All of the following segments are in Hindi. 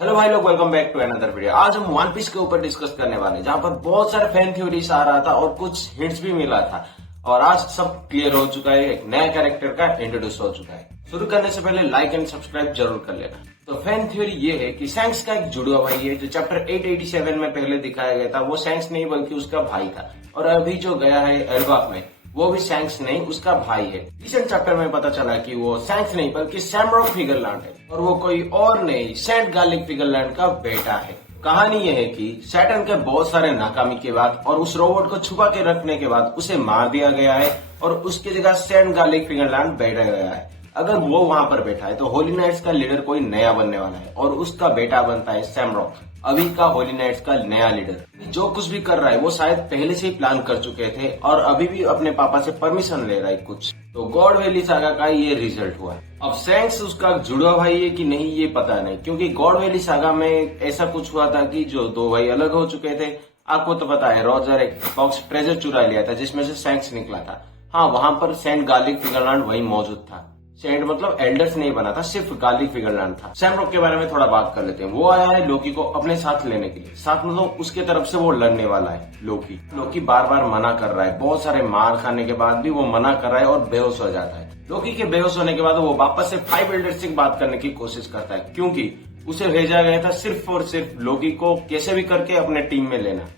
हेलो भाई लोग, welcome back to another video. आज हम वन पीस के ऊपर डिस्कस करने वाले हैं, जहां पर बहुत सारे फैन थ्योरीज आ रहा था और कुछ हिंट्स भी मिला था। और आज सब क्लियर हो चुका है, एक नया कैरेक्टर का इंट्रोड्यूस हो चुका है। शुरू करने से पहले लाइक एंड सब्सक्राइब जरूर कर लेना। तो फैन थ्योरी ये है कि शैंक्स का एक जुड़वा भाई है, जो चैप्टर 887 में पहले दिखाया गया था। वो शैंक्स नहीं बल्कि उसका भाई था, और अभी जो गया है एल्बाफ में वो भी शैंक्स नहीं, उसका भाई है। रिसेंट चैप्टर में पता चला कि वो शैंक्स नहीं बल्कि सैमरॉक फिगरलैंड है, और वो कोई और नहीं, सेंट गार्लिक फिगरलैंड का बेटा है। कहानी यह है कि सैटर्न के बहुत सारे नाकामी के बाद और उस रोबोट को छुपा के रखने के बाद उसे मार दिया गया है, और उसकी जगह सेंट गार्लिक फिगरलैंड बैठा गया है। अगर वो वहां पर बैठा है तो होली नाइट्स का लीडर कोई नया बनने वाला है, और उसका बेटा बनता है सैमरॉक, अभी का होली नाइट्स का नया लीडर। जो कुछ भी कर रहा है वो शायद पहले से ही प्लान कर चुके थे, और अभी भी अपने पापा से परमिशन ले रहा है कुछ। तो गॉड वैली सागा का ये रिजल्ट हुआ। अब शैंक्स उसका जुड़वा भाई है कि नहीं ये पता नहीं, क्योंकि गॉड वैली सागा में ऐसा कुछ हुआ था कि जो दो भाई अलग हो चुके थे। आपको तो पता है, रॉजर एक बॉक्स ट्रेजर चुरा लिया था जिसमें से शैंक्स निकला था। हाँ, वहां पर सेंट गार्लिक फिगरलैंड वही मौजूद था। सेंट मतलब एल्डर्स नहीं बना था, सिर्फ गार्लिक फिगरलैंड था। सैमरॉक के बारे में थोड़ा बात कर लेते हैं। वो आया है लोकी को अपने साथ लेने के लिए, साथ मतलब उसके तरफ से वो लड़ने वाला है। लोकी बार बार मना कर रहा है, बहुत सारे मार खाने के बाद भी वो मना कर रहा है और बेहोश हो जाता है। लोकी के बेहोश होने के बाद वो वापस से 5 एल्डर्स से बात करने की कोशिश करता है, क्योंकि उसे भेजा गया था सिर्फ और सिर्फ लोकी को कैसे भी करके अपने टीम में लेना,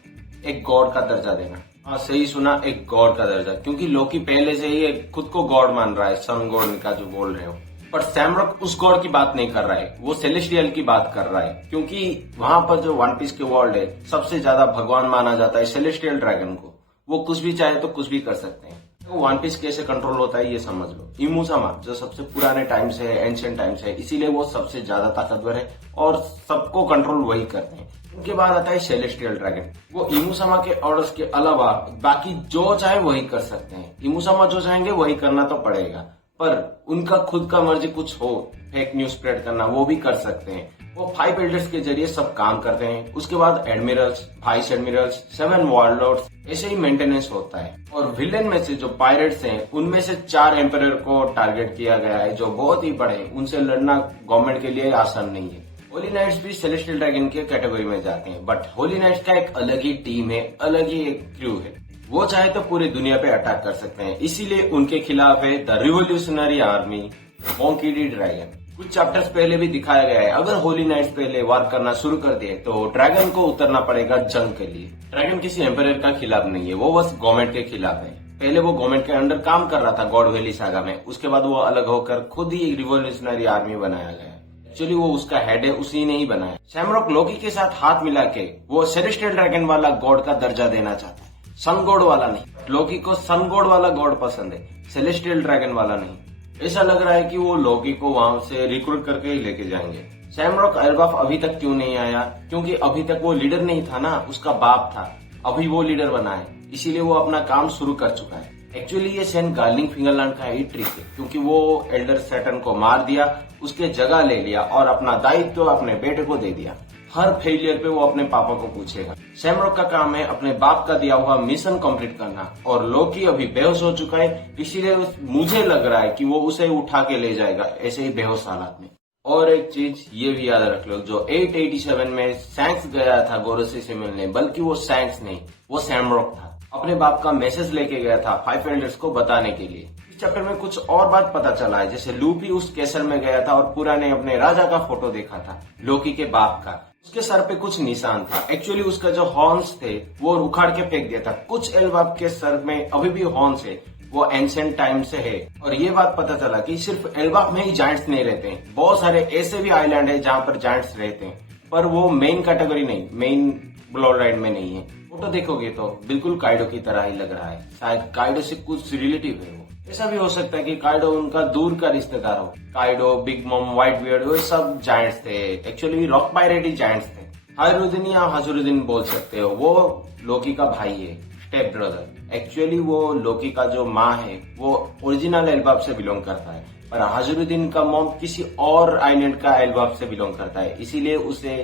एक गॉड का दर्जा देना। हाँ, सही सुना, एक गॉड का दर्जा, क्योंकि लोकी पहले से ही खुद को गॉड मान रहा है, सन गॉड का जो बोल रहे हो। पर सैमरॉक उस गॉड की बात नहीं कर रहा है, वो सेलेस्टियल की बात कर रहा है, क्योंकि वहां पर जो वन पीस के वर्ल्ड है सबसे ज्यादा भगवान माना जाता है सेलेस्टियल ड्रैगन को। वो कुछ भी चाहे तो कुछ भी कर सकते हैं। तो वन पीस कैसे कंट्रोल होता है ये समझ लो। इमुसामा जो सबसे पुराने टाइम से है, एंशिएंट टाइम से है, इसीलिए वो सबसे ज्यादा ताकतवर है और सबको कंट्रोल वही करते हैं। उनके बाद आता है सेलेस्टियल ड्रैगन। वो इमुसामा के ऑर्डर्स के अलावा बाकी जो चाहे वही कर सकते हैं। इमुसामा जो चाहेंगे वही करना तो पड़ेगा, पर उनका खुद का मर्जी कुछ हो, फेक न्यूज स्प्रेड करना, वो भी कर सकते हैं। वो 5 एल्डर्स के जरिए सब काम करते हैं। उसके बाद एडमिरल्स, वाइस एडमिरल्स, 7 वॉरलॉर्ड्स, ऐसे ही मेंटेनेंस होता है। और विलेन में से जो पायरेट्स हैं उनमें से 4 एम्परर को टारगेट किया गया है, जो बहुत ही बड़े हैं। उनसे लड़ना गवर्नमेंट के लिए आसान नहीं है। होली नाइट्स भी सेलेस्टियल ड्रैगन के कैटेगरी में जाते हैं, बट होली नाइट्स का एक अलग ही टीम है, अलग ही एक क्रू है। वो चाहे तो पूरी दुनिया पे अटैक कर सकते हैं, इसीलिए उनके खिलाफ है the revolutionary army, monkey D dragon. कुछ चैप्टर्स पहले भी दिखाया गया है, अगर होली नाइट्स पहले वार करना शुरू कर दिए तो ड्रैगन को उतरना पड़ेगा जंग के लिए। ड्रैगन किसी एम्परर का खिलाफ नहीं है, वो बस गवर्नमेंट के खिलाफ है। पहले वो गवर्नमेंट के अंडर काम कर रहा था गॉड वैली सागा में, उसके बाद वो अलग होकर खुद ही रिवोल्यूशनरी आर्मी बनाया गया। एक्चुअली वो उसका हेड है, उसी ने ही बनाया। सैमरॉक लोकी के साथ हाथ मिला के वो सेलेस्टियल ड्रैगन वाला गॉड का दर्जा देना चाहता है, सन गॉड वाला नहीं। लोकी को सन गॉड वाला गॉड पसंद है, सेलेस्टियल ड्रैगन वाला नहीं। ऐसा लग रहा है कि वो लोकी को वहां से रिक्रूट करके ही लेके जाएंगे। सैमरॉक एल्बाफ अभी तक क्यों नहीं आया? क्योंकि अभी तक वो लीडर नहीं था ना, उसका बाप था। अभी वो लीडर बना है, इसीलिए वो अपना काम शुरू कर चुका है। एक्चुअली ये सेंट गार्लिक फिंगरलैंड का ही ट्रिक है, क्योंकि वो एल्डर सैटर्न को मार दिया, उसके जगह ले लिया और अपना दायित्व अपने बेटे को दे दिया। हर फेलियर पे वो अपने पापा को पूछेगा। सैमरॉक का काम है अपने बाप का दिया हुआ मिशन कंप्लीट करना, और लोकी अभी बेहोश हो चुका है, इसीलिए मुझे लग रहा है कि वो उसे उठा के ले जाएगा ऐसे ही बेहोश हालात में। और एक चीज ये भी याद रख लो, जो 887 में शैंक्स गया था गोरोसी से मिलने, बल्कि वो शैंक्स नहीं, वो सैमरॉक था। अपने बाप का मैसेज लेके गया था 5 एल्डर्स को बताने के लिए। इस चैप्टर में कुछ और बात पता चला है, जैसे लूपी उस कैसल में गया था और पूरा ने अपने राजा का फोटो देखा था, लोकी के बाप का। उसके सर पे कुछ निशान था। एक्चुअली उसका जो हॉर्न्स थे वो उखाड़ के फेंक दिया था। कुछ एल्बाफ के सर में अभी भी हॉर्न्स है, वो एंशिएंट टाइम से है। और ये बात पता चला कि सिर्फ एल्बाफ में ही जायंट्स नहीं रहते हैं, बहुत सारे ऐसे भी आइलैंड है जहाँ पर जायंट्स रहते हैं, पर वो मेन कैटेगरी नहीं, मेन ब्लड लाइन में नहीं है। फोटो देखोगे तो बिल्कुल काइडो की तरह ही लग रहा है, शायद काइडो से कुछ रिलेटिव है वो। ऐसा भी हो सकता है कि काइडो उनका दूर का रिश्तेदार हो। Kaido, big mom, white beard, वो सब जायंट्स थे। एक्चुअली रॉक पायरेट ही जायंट्स थे। हायरुद्दीन या हजुरुद्दीन बोल सकते हो, वो लोकी का भाई है, स्टेप ब्रदर। एक्चुअली वो लोकी का जो माँ है वो ओरिजिनल एल्बाफ से बिलोंग करता है, पर हजुरुद्दीन का मॉम किसी और आइलैंड का एल्बाफ से बिलोंग करता है, इसीलिए उसे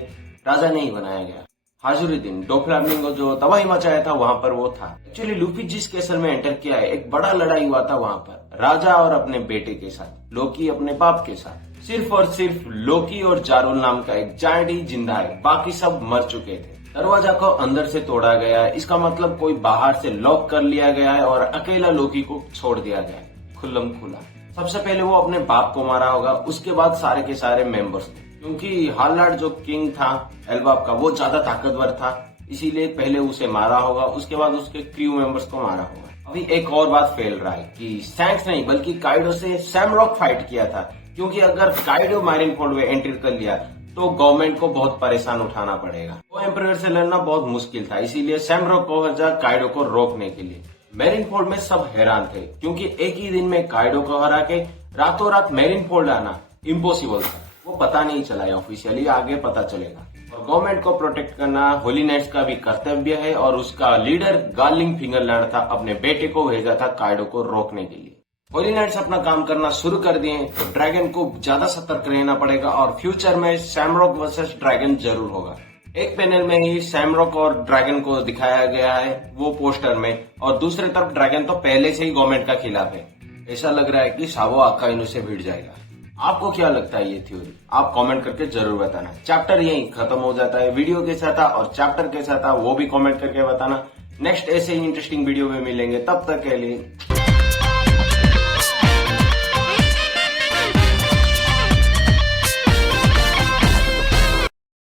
राजा नहीं बनाया गया। हजुरुद्दीन डोफ्लामिंगो जो तबाही मचाया था वहां पर वो था। एक्चुअली लूफी जिस कैसल में एंटर किया है, एक बड़ा लड़ाई हुआ था वहां पर, राजा और अपने बेटे के साथ, लोकी अपने बाप के साथ। सिर्फ और सिर्फ लोकी और जारुल नाम का एक जायंट ही जिंदा है, बाकी सब मर चुके थे। दरवाजा को अंदर से तोड़ा गया है, इसका मतलब कोई बाहर से लॉक कर लिया गया है और अकेला लोकी को छोड़ दिया गया है खुल्लम खुला। सबसे पहले वो अपने बाप को मारा होगा, उसके बाद सारे के सारे मेंबर्स को, क्योंकि हालार्ड जो किंग था एल्बाब का वो ज्यादा ताकतवर था, इसीलिए पहले उसे मारा होगा, उसके बाद उसके क्रू मेंबर्स को मारा होगा। अभी एक और बात फैल रहा है कि सैंक्स नहीं बल्कि काइडो से सैमरॉक फाइट किया था, क्योंकि अगर काइडो मारिनफोर्ड में एंट्री कर लिया तो गवर्नमेंट को बहुत परेशान उठाना पड़ेगा। वो एम्परर से लड़ना बहुत मुश्किल था, इसीलिए सैमरॉक को भेजा काइडो को रोकने के लिए। मैरिनफोर्ड में सब हैरान थे, क्योंकि एक ही दिन में काइडो को हरा के रातों रात मैरिनफोर्ड आना इम्पॉसिबल था। वो पता नहीं चला है ऑफिशियली, आगे पता चलेगा। और गवर्नमेंट को प्रोटेक्ट करना होली नाइट्स का भी कर्तव्य है, और उसका लीडर गार्लिंग फिंगरलैंड था, अपने बेटे को भेजा था काइडो को रोकने के लिए। होली नाइट्स अपना काम करना शुरू कर दिए, तो ड्रैगन को ज्यादा सतर्क रहना पड़ेगा और फ्यूचर में सैमरॉक वर्सेस ड्रैगन जरूर होगा। एक पैनल में ही सैमरॉक और ड्रैगन को दिखाया गया है वो पोस्टर में, और दूसरी तरफ ड्रैगन तो पहले से ही गवर्नमेंट का खिलाफ है। ऐसा लग रहा है कि साबो अकाइनो से भिड़ जाएगा। आपको क्या लगता है ये थ्योरी? आप कमेंट करके जरूर बताना। चैप्टर यहीं खत्म हो जाता है। वीडियो कैसा था और चैप्टर कैसा था वो भी कमेंट करके बताना। नेक्स्ट ऐसे ही इंटरेस्टिंग वीडियो में मिलेंगे, तब तक के लिए